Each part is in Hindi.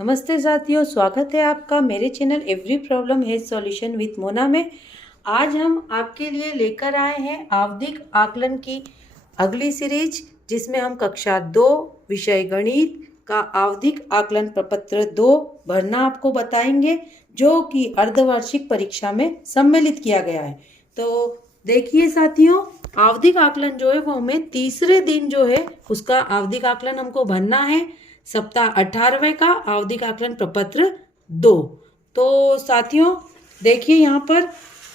नमस्ते साथियों, स्वागत है आपका मेरे channel every problem has solution with Mona में। आज हम आपके लिए लेकर आए हैं आवधिक आकलन की अगली सीरीज, जिसमें हम कक्षा 2 विषय गणित का आवधिक आकलन प्रपत्र 2 भरना आपको बताएंगे, जो कि अर्धवार्षिक परीक्षा में सम्मिलित किया गया है। तो देखिए साथियों, आवधिक आकलन जो है वो हमें तीसरे दिन जो है उसका आवधिक आकलन हमको भरना है। सप्ताह 18वें का आवधिक आकलन प्रपत्र 2। तो साथियों देखिए, यहाँ पर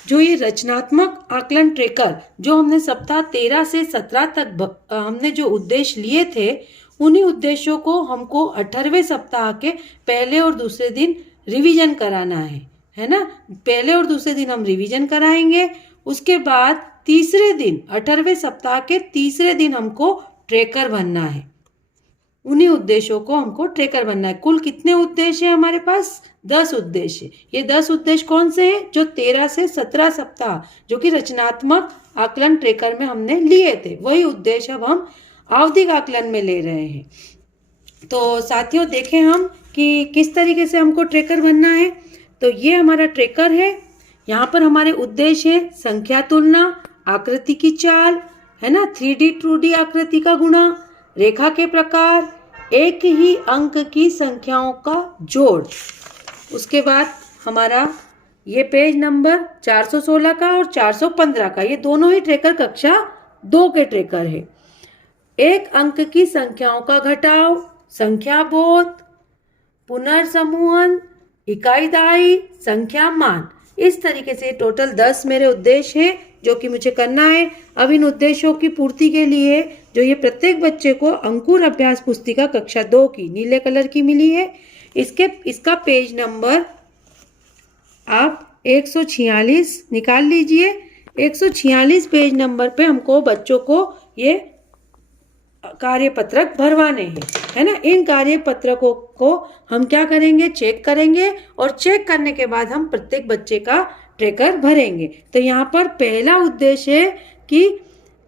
जो ये रचनात्मक आकलन ट्रेकर जो हमने सप्ताह 13 से 17 तक हमने जो उद्देश्य लिए थे, उन्हीं उद्देश्यों को हमको 18वें सप्ताह के पहले और दूसरे दिन रिवीजन कराना है ना। पहले और दूसरे दिन हम रिवीजन कराएंगे। उसके बाद तीसरे दिन 18वें सप्ताह के तीसरे दिन हमको ट्रेकर बनना है। उन्हीं उद्देश्यों को हमको ट्रेकर बनना है। कुल कितने उद्देश्य हैं हमारे पास? 10 उद्देश्य। ये 10 उद्देश्य कौन से हैं? जो 13 से 17 सप्ताह जो कि रचनात्मक आकलन ट्रेकर में हमने लिए थे, वही उद्देश्य अब हम आवधिक आकलन में ले रहे हैं। तो साथियों देखें हम कि किस तरीके से हमको ट्रेकर बनना है। तो ये हमारा ट्रेकर है। यहाँ पर हमारे उद्देश्य है संख्या तुलना, आकृति की चाल, है ना, 3D 2D आकृति का गुणा, रेखा के प्रकार, एक ही अंक की संख्याओं का जोड़। उसके बाद हमारा ये पेज नंबर 416 का और 415 का, ये दोनों ही ट्रेकर कक्षा 2 के ट्रेकर है। एक अंक की संख्याओं का घटाव, संख्या बोध, पुनर्समूहन, इकाईदाई, संख्या मान। इस तरीके से टोटल 10 मेरे उद्देश्य हैं जो कि मुझे करना है। अब इन उद्देश्यों की पूर्ति के लिए जो ये प्रत्येक बच्चे को अंकुर अभ्यास पुस्तिका कक्षा 2 की नीले कलर की मिली है, इसका पेज नंबर आप 146 निकाल लीजिए। 146 पेज नंबर पे हमको बच्चों को ये कार्यपत्रक भरवाने हैं, है ना। इन कार्यपत्रकों को हम क्या करेंगे? चेक करेंगे, और चेक करने के बाद हम प्रत्येक बच्चे का ट्रेकर भरेंगे। तो यहाँ पर पहला उद्देश्य है कि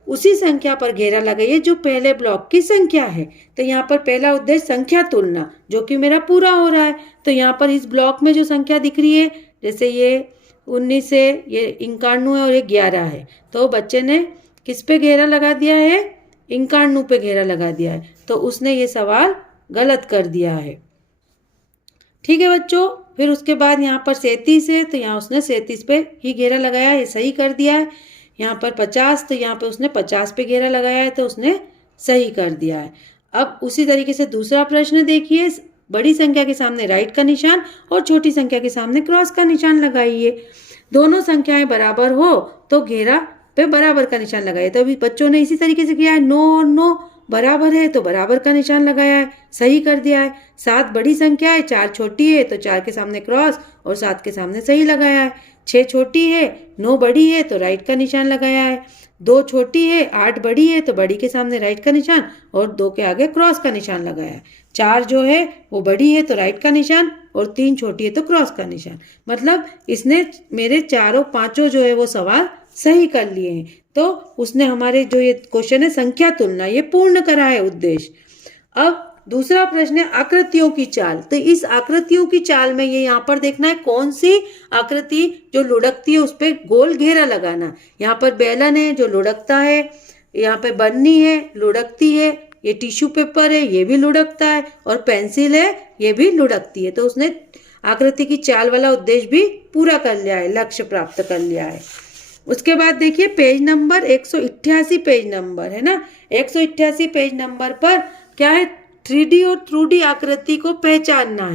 उसी संख्या पर घेरा लगाइए जो पहले ब्लॉक की संख्या है। तो यहाँ पर पहला उद्देश्य संख्या तुलना, जो कि मेरा पूरा हो रहा है। तो यहाँ पर इस ब्लॉक में जो संख्या दिख रही है, जैसे ये 19 है, ये 91 है और ये 11 है, तो बच्चे ने किस पे घेरा लगा दिया है? 91 पे घेरा लगा दिया है। तो उसने ये सवाल गलत कर दिया है। ठीक है बच्चों। फिर उसके बाद यहाँ पर 37 है, तो यहाँ उसने 37 पे ही घेरा लगाया है, ये सही कर दिया है। यहाँ पर 50, तो यहाँ पे उसने 50 पे घेरा लगाया है, तो उसने सही कर दिया है। अब उसी तरीके से दूसरा प्रश्न देखिए, बड़ी संख्या के सामने राइट का निशान और छोटी संख्या के सामने क्रॉस का निशान लगाइए। दोनों संख्याएं बराबर हो तो घेरा पे बराबर का निशान लगाइए। तो अभी बच्चों ने इसी तरीके से किया है। 9 और 9 बराबर है तो बराबर का निशान लगाया है, सही कर दिया है। 7 बड़ी संख्या है, 4 छोटी है, तो 4 के सामने क्रॉस और 7 के सामने सही लगाया है। 6 छोटी है, 9 बड़ी है, तो राइट का निशान लगाया है। 2 छोटी है, 8 बड़ी है, तो बड़ी के सामने राइट का निशान और 2 के आगे क्रॉस का निशान लगाया है। 4 जो है वो बड़ी है तो राइट का निशान, और 3 छोटी है तो क्रॉस का निशान। मतलब इसने मेरे चारों पांचों जो है वो सवाल सही कर लिए हैं। तो उसने हमारे जो ये क्वेश्चन है संख्या तुलना, ये पूर्ण करा है उद्देश्य। अब दूसरा प्रश्न है आकृतियों की चाल। तो इस आकृतियों की चाल में ये यहाँ पर देखना है कौन सी आकृति जो लुढ़कती है उस पर गोल घेरा लगाना। यहाँ पर बेलन है जो लुढ़कता है, यहाँ पे बन्नी है लुढ़कती है, ये टिश्यू पेपर है ये भी लुढ़कता है, और पेंसिल है ये भी लुढ़कती है। तो उसने आकृति की चाल वाला उद्देश्य भी पूरा कर लिया है, लक्ष्य प्राप्त कर लिया है। उसके बाद देखिए पेज नंबर 188 पेज नंबर है ना। 188 पेज नंबर पर क्या है? 3D और 2D आकृति को पहचानना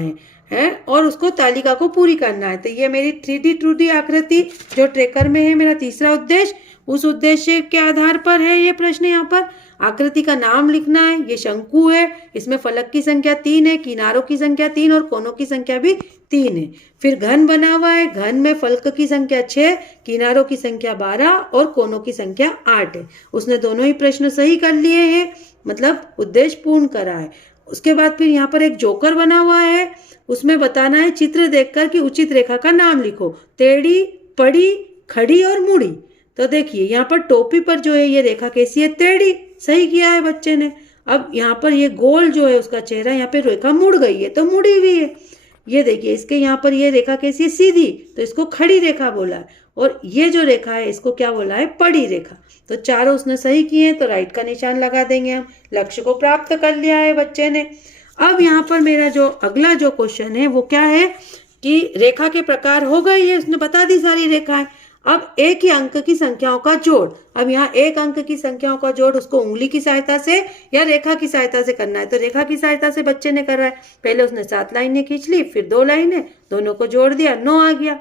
है और उसको तालिका को पूरी करना है। तो ये मेरी 3D 2D आकृति जो ट्रेकर में है, मेरा तीसरा उद्देश्य, उस उद्देश्य के आधार पर है ये प्रश्न। यहाँ पर आकृति का नाम लिखना है। ये शंकु है, इसमें फलक की संख्या 3 है, किनारों की संख्या 3 और कोनों की संख्या भी 3 है। फिर घन बना हुआ है, घन में फलक की संख्या 6, किनारों की संख्या 12 और कोनों की संख्या 8 है। उसने दोनों ही प्रश्न सही कर लिए हैं, मतलब उद्देश्य पूर्ण करा है। उसके बाद फिर यहाँ पर एक जोकर बना हुआ है, उसमें बताना है चित्र देखकर कि उचित रेखा का नाम लिखो। टेढ़ी, पड़ी, खड़ी और मुड़ी। तो देखिए यहाँ पर टोपी पर जो है ये रेखा कैसी है? टेढ़ी। सही किया है बच्चे ने। अब यहाँ पर ये गोल जो है उसका चेहरा, यहाँ पे रेखा मुड़ गई है तो मुड़ी हुई है। ये देखिए इसके यहाँ पर ये रेखा कैसी है, सीधी, तो इसको खड़ी रेखा बोला है। और ये जो रेखा है इसको क्या बोला है, पड़ी रेखा। तो चारों उसने सही किए तो राइट का निशान लगा देंगे हम। लक्ष्य को प्राप्त कर लिया है बच्चे ने। अब यहाँ पर मेरा जो अगला जो क्वेश्चन है वो क्या है कि रेखा के प्रकार हो गए, ये उसने बता दी सारी रेखाएं। अब एक ही अंक की संख्याओं का जोड़। अब यहाँ एक अंक की संख्याओं का जोड़ उसको उंगली की सहायता से या रेखा की सहायता से करना है। तो रेखा की सहायता से बच्चे ने कर रहा है। पहले उसने 7 लाइनें खींच ली, फिर 2 लाइनें, दोनों को जोड़ दिया, 9 आ गया।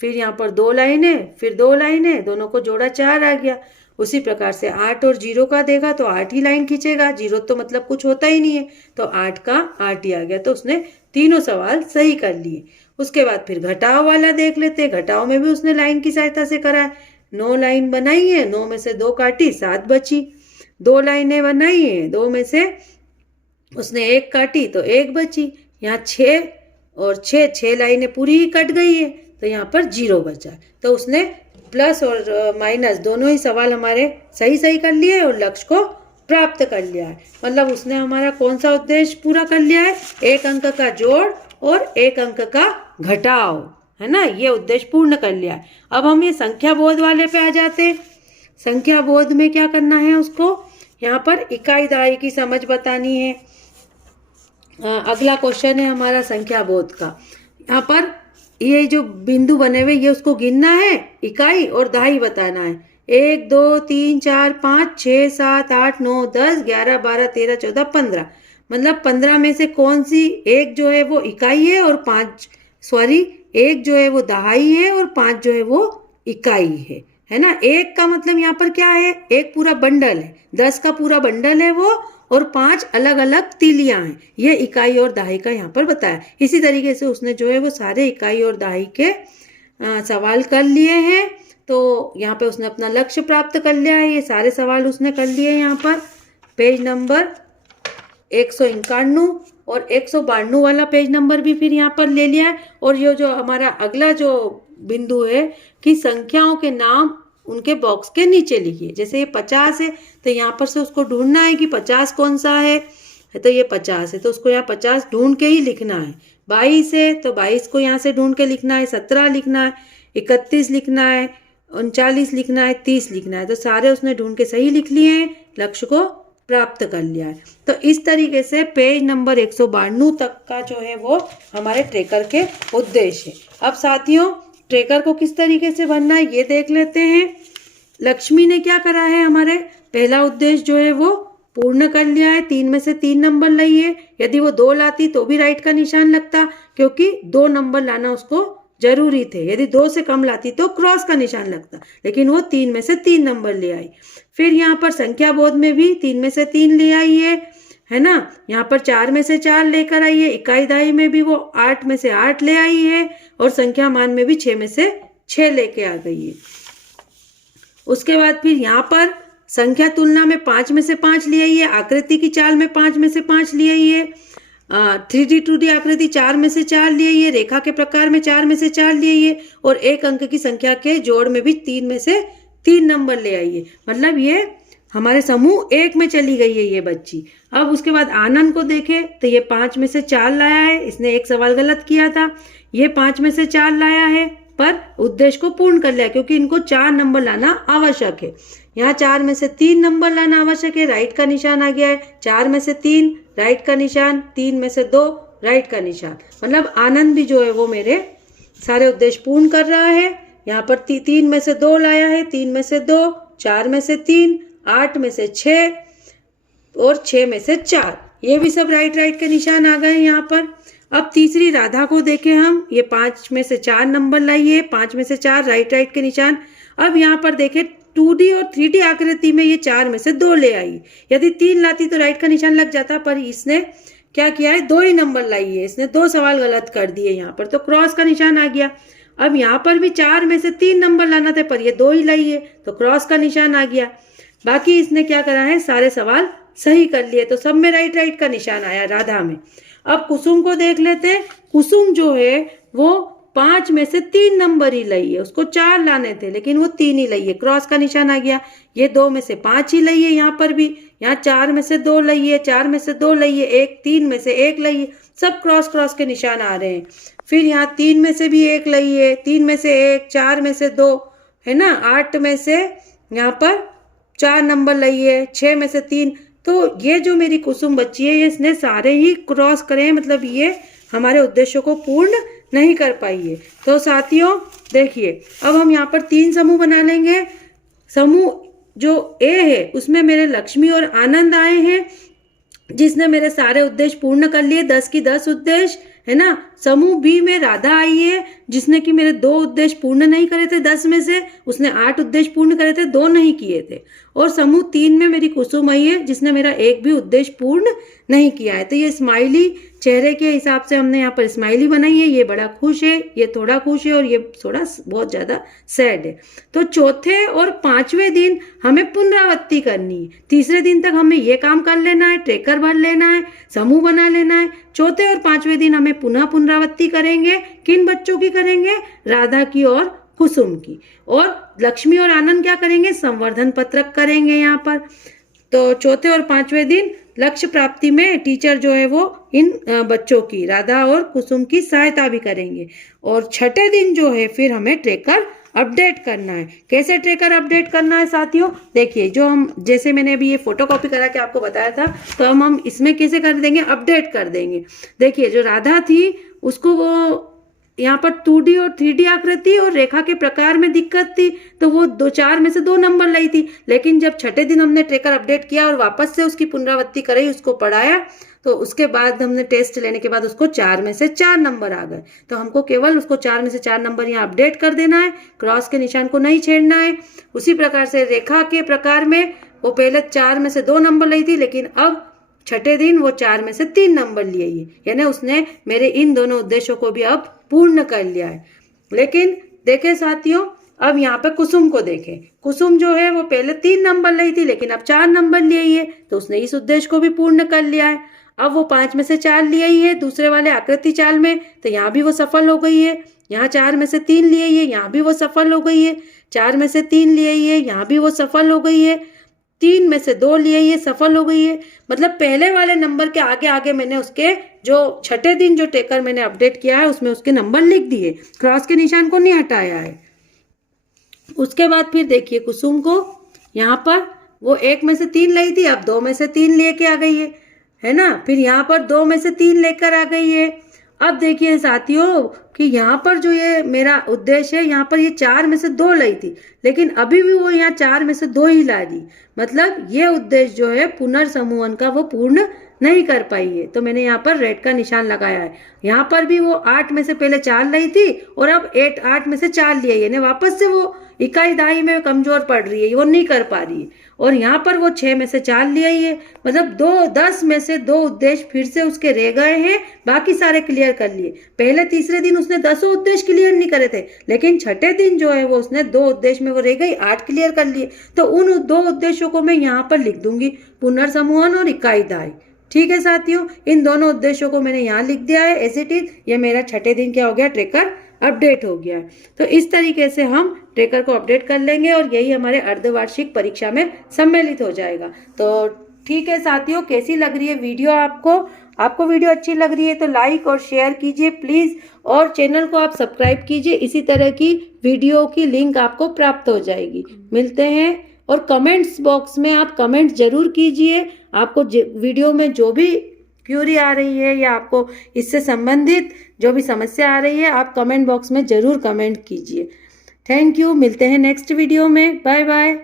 फिर यहाँ पर 2 लाइनें, फिर 2 लाइनें, दोनों को जोड़ा, 4 आ गया। उसी प्रकार से 8 और 0 का देगा तो 8 ही लाइन खींचेगा, 0 तो मतलब कुछ होता ही नहीं है, तो 8 का 8 ही आ गया। तो उसने तीनों सवाल सही कर लिए। उसके बाद फिर घटाव वाला देख लेते हैं। घटाव में भी उसने लाइन की सहायता से करा है। 9 लाइन बनाई है, 9 में से 2 काटी, 7 बची। 2 लाइनें बनाई है, 2 में से उसने 1 काटी तो 1 बची। यहाँ 6 और 6 लाइनें पूरी ही कट गई है, तो यहाँ पर 0 बचा। तो उसने प्लस और माइनस दोनों ही सवाल हमारे सही सही कर लिए और लक्ष्य को प्राप्त कर लिया है। मतलब उसने हमारा कौन सा उद्देश्य पूरा कर लिया है, एक अंक का जोड़ और एक अंक का घटाव, है ना, ये उद्देश्य पूर्ण कर लिया है। अब हम ये संख्या बोध वाले पे आ जाते हैं। संख्या बोध में क्या करना है उसको, यहाँ पर इकाई दहाई की समझ बतानी है। अगला क्वेश्चन है हमारा संख्या बोध का। यहाँ पर ये जो बिंदु बने हुए ये उसको गिनना है, इकाई और दहाई बताना है। 1 2 3 4 5 6 7 8 9 10 11 12 13 14 15। मतलब 15 में से कौन सी एक जो है वो इकाई है और 5 एक जो है वो दहाई है और 5 जो है वो इकाई है ना। एक का मतलब यहाँ पर क्या है, एक पूरा बंडल है, 10 का पूरा बंडल है वो, और 5 अलग अलग तीलियां हैं। ये इकाई और दहाई का यहाँ पर बताया। इसी तरीके से उसने जो है वो सारे इकाई और दहाई के सवाल कर लिए हैं। तो यहाँ पे उसने अपना लक्ष्य प्राप्त कर लिया है। ये सारे सवाल उसने कर लिए यहाँ पर। पेज नंबर 191 और 192 वाला पेज नंबर भी फिर यहाँ पर ले लिया है। और ये जो हमारा अगला जो बिंदु है कि संख्याओं के नाम उनके बॉक्स के नीचे लिखिए। जैसे ये 50 है तो यहाँ पर से उसको ढूंढना है कि 50 कौन सा है, तो ये 50 है तो उसको यहाँ 50 ढूंढ के ही लिखना है। 22 है तो 22 को यहाँ से ढूंढ के लिखना है। 17 लिखना है, 31 लिखना है, 39 लिखना है, 30 लिखना है। तो सारे उसने ढूंढ के सही लिख लिए हैं, लक्ष्य को प्राप्त कर लिया है। तो इस तरीके से पेज नंबर 192 तक का जो है वो हमारे ट्रेकर के उद्देश्य है। अब साथियों ट्रेकर को किस तरीके से बनना है ये देख लेते हैं। लक्ष्मी ने क्या करा है, हमारे पहला उद्देश्य जो है वो पूर्ण कर लिया है। 3 में से 3 नंबर लाई है। यदि वो 2 लाती तो भी राइट का निशान लगता, क्योंकि 2 नंबर लाना उसको जरूरी थे। यदि 2 से कम लाती तो क्रॉस का निशान लगता, लेकिन वो 3 में से 3 नंबर ले आई। फिर यहाँ पर संख्या बोध में भी 3 में से 3 ले आई है ना। यहाँ पर 4 में से 4 लेकर आई है। इकाई दहाई में भी वो 8 में से 8 ले आई है और संख्या मान में भी 6 में से 6 लेके आ गई है। उसके बाद फिर यहाँ पर संख्या तुलना में 5 में से 5 ले आई है। आकृति की चाल में 5 में से 5 ले आई है। 3D 2D आकृति 4 में से 4 ले आई है। रेखा के प्रकार में 4 में से 4 ले आई है और एक अंक की संख्या के जोड़ में भी 3 में से 3 नंबर ले आई है। मतलब ये हमारे समूह 1 में चली गई है ये बच्ची। अब उसके बाद आनंद को देखे तो ये 5 में से 4 लाया है। इसने एक सवाल गलत किया था। ये 5 में से 4 लाया है पर उद्देश्य को पूर्ण कर लिया, क्योंकि इनको 4 नंबर लाना आवश्यक है। यहाँ 4 में से 3 नंबर लाना आवश्यक है, राइट का निशान आ गया है। 4 में से 3 राइट का निशान, 3 में से 2 राइट का निशान। मतलब आनंद भी जो है वो मेरे सारे उद्देश्य पूर्ण कर रहा है। यहाँ पर 3 में से 2 लाया है, 3 में से 2, 4 में से 3, 8 में से 6 और 6 में से 4, ये भी सब राइट के निशान आ गए यहाँ पर। अब तीसरी राधा को देखें हम, ये 5 में से 4 नंबर लाई है, 5 में से 4 राइट के निशान। अब यहाँ पर देखें 2D और 3D आकृति में ये 4 में से 2 ले आई। यदि 3 लाती तो राइट का निशान लग जाता, पर इसने क्या किया है, 2 ही नंबर लाई है। इसने 2 सवाल गलत कर दिए यहाँ पर, तो क्रॉस का निशान आ गया। अब यहाँ पर भी 4 में से 3 नंबर लाना था, पर ये 2 ही लाई है, तो क्रॉस का निशान आ गया। बाकी इसने क्या करा है, सारे सवाल सही कर लिए, तो सब में राइट का निशान आया राधा में। अब कुसुम को देख लेते हैं। कुसुम जो है वो 5 में से 3 नंबर ही लिए, उसको 4 लाने थे लेकिन वो 3 ही लिए, क्रॉस का निशान आ गया। ये 2 में से 5 ही लिए, यहाँ पर भी, यहाँ 4 में से 2 लिए, 4 में से 2 लिए, 3 में से 1 लिए, सब क्रॉस क्रॉस के निशान आ रहे हैं। फिर यहाँ 3 में से भी 1 लिए, 3 में से 1, 4 में से 2, है ना, 8 में से यहाँ पर 4 नंबर लिए, 6 में से 3। तो ये जो मेरी कुसुम बच्ची है, ये इसने सारे ही क्रॉस करे हैं, मतलब ये हमारे उद्देश्यों को पूर्ण नहीं कर पाई है। तो साथियों देखिए, अब हम यहाँ पर 3 समूह बना लेंगे। समूह जो ए है उसमें मेरे लक्ष्मी और आनंद आए हैं, जिसने मेरे सारे उद्देश्य पूर्ण कर लिए, 10 की 10 उद्देश्य, है ना। समूह बी में राधा आई है, जिसने कि मेरे 2 उद्देश्य पूर्ण नहीं करे थे 10 में से, उसने 8 उद्देश्य पूर्ण करे थे, 2 नहीं किए थे। और समूह 3 में मेरी कुसुम आई है, जिसने मेरा 1 भी उद्देश्य पूर्ण नहीं किया है। तो ये स्माइली चेहरे के हिसाब से हमने यहाँ पर स्माइली बनाई है। ये बड़ा खुश है, ये थोड़ा खुश है और ये थोड़ा बहुत ज़्यादा सैड है। तो चौथे और 5वें दिन हमें पुनरावृत्ति करनी है। तीसरे दिन तक हमें ये काम कर लेना है, ट्रेकर भर लेना है, समूह बना लेना है। चौथे और 5वें दिन हमें पुनः पुनरावृत्ति करेंगे। किन बच्चों की करेंगे? राधा की और कुसुम की। और लक्ष्मी और आनंद क्या करेंगे? संवर्धन पत्रक करेंगे यहाँ पर। तो चौथे और 5वें दिन लक्ष्य प्राप्ति में टीचर जो है वो इन बच्चों की, राधा और कुसुम की सहायता भी करेंगे। और छठे दिन जो है फिर हमें ट्रेकर अपडेट करना है। कैसे ट्रेकर अपडेट करना है साथियों? देखिए, जो हम, जैसे मैंने अभी ये फोटो कॉपी करा के आपको बताया था, तो हम इसमें कैसे कर देंगे? अपडेट कर देंगे। देखिए, जो राधा थी उसको वो यहाँ पर 2D और 3D आकृति और रेखा के प्रकार में दिक्कत थी, तो वो 4 में से 2 नंबर लाई थी। लेकिन जब छठे दिन हमने ट्रेकर अपडेट किया और वापस से उसकी पुनरावृत्ति कराई, उसको पढ़ाया, तो उसके बाद हमने टेस्ट लेने के बाद उसको 4 में से 4 नंबर आ गए। तो हमको केवल उसको 4 में से 4 नंबर यहाँ अपडेट कर देना है, क्रॉस के निशान को नहीं छेड़ना है। उसी प्रकार से रेखा के प्रकार में वो पहले 4 में से 2 नंबर लाई थी, लेकिन अब छठे दिन वो 4 में से 3 नंबर लिए ही, यानी उसने मेरे इन दोनों उद्देश्यों को भी अब पूर्ण कर लिया है। लेकिन देखें साथियों, अब यहाँ पे कुसुम को देखें। कुसुम जो है वो पहले 3 नंबर ली थी, लेकिन अब 4 नंबर लिए ही है, तो उसने इस उद्देश्य को भी पूर्ण कर लिया है। अब वो 5 में से 4 लिए ही है दूसरे वाले आकृति चाल में, तो यहाँ भी वो सफल हो गई है। यहाँ 4 में से 3 लिए ही है, यहाँ भी वो सफल हो गई है। 4 में से 3 लिए ही है, यहाँ भी वो सफल हो गई है। 3 में से 2 लिए ये सफल हो गई है। मतलब पहले वाले नंबर के आगे आगे मैंने उसके जो छठे दिन जो ट्रेकर मैंने अपडेट किया है उसमें उसके नंबर लिख दिए, क्रॉस के निशान को नहीं हटाया है। उसके बाद फिर देखिए कुसुम को, यहाँ पर वो 1 में से 3 लाई थी, अब 2 में से 3 लेके आ गई है ना। फिर यहाँ पर 2 में से 3 लेकर आ गई है। अब देखिए साथियों कि यहाँ पर जो ये मेरा उद्देश्य है, यहाँ पर ये 4 में से 2 लाई थी, लेकिन अभी भी वो यहाँ 4 में से 2 ही ला दी। मतलब ये उद्देश्य जो है पुनर्समूहन का वो पूर्ण नहीं कर पाई है। तो मैंने यहाँ पर रेड का निशान लगाया है। यहाँ पर भी वो 8 में से पहले 4 लाई थी और अब 8 में से 4 लिया, यानी वापस से वो इकाई दाई में कमजोर पड़ रही है, वो नहीं कर पा रही है। और यहाँ पर वो 6 में से 4 लिया ही है, मतलब 10 में से 2 उद्देश्य फिर से उसके रह गए हैं, बाकी सारे क्लियर कर लिए। पहले तीसरे दिन उसने 10 उद्देश्य क्लियर नहीं करे थे, लेकिन छठे दिन जो है वो उसने 2 उद्देश्य में वो रह गई 8 क्लियर कर लिए। तो उन 2 उद्देश्यों को मैं यहाँ पर लिख दूंगी, पुनर्समूहन और इकाई दाई। ठीक है साथियों, इन दोनों उद्देश्यों को मैंने यहाँ लिख दिया है एज इट इज। ये मेरा छठे दिन क्या हो गया? ट्रेकर अपडेट हो गया है। तो इस तरीके से हम ट्रेकर को अपडेट कर लेंगे और यही हमारे अर्धवार्षिक परीक्षा में सम्मिलित हो जाएगा। तो ठीक है साथियों, कैसी लग रही है वीडियो आपको वीडियो अच्छी लग रही है तो लाइक और शेयर कीजिए प्लीज़, और चैनल को आप सब्सक्राइब कीजिए। इसी तरह की वीडियो की लिंक आपको प्राप्त हो जाएगी। मिलते हैं, और कमेंट्स बॉक्स में आप कमेंट जरूर कीजिए। आपको वीडियो में जो भी क्यूरी आ रही है या आपको इससे संबंधित जो भी समस्या आ रही है, आप कमेंट बॉक्स में ज़रूर कमेंट कीजिए। थैंक यू, मिलते हैं नेक्स्ट वीडियो में। Bye bye.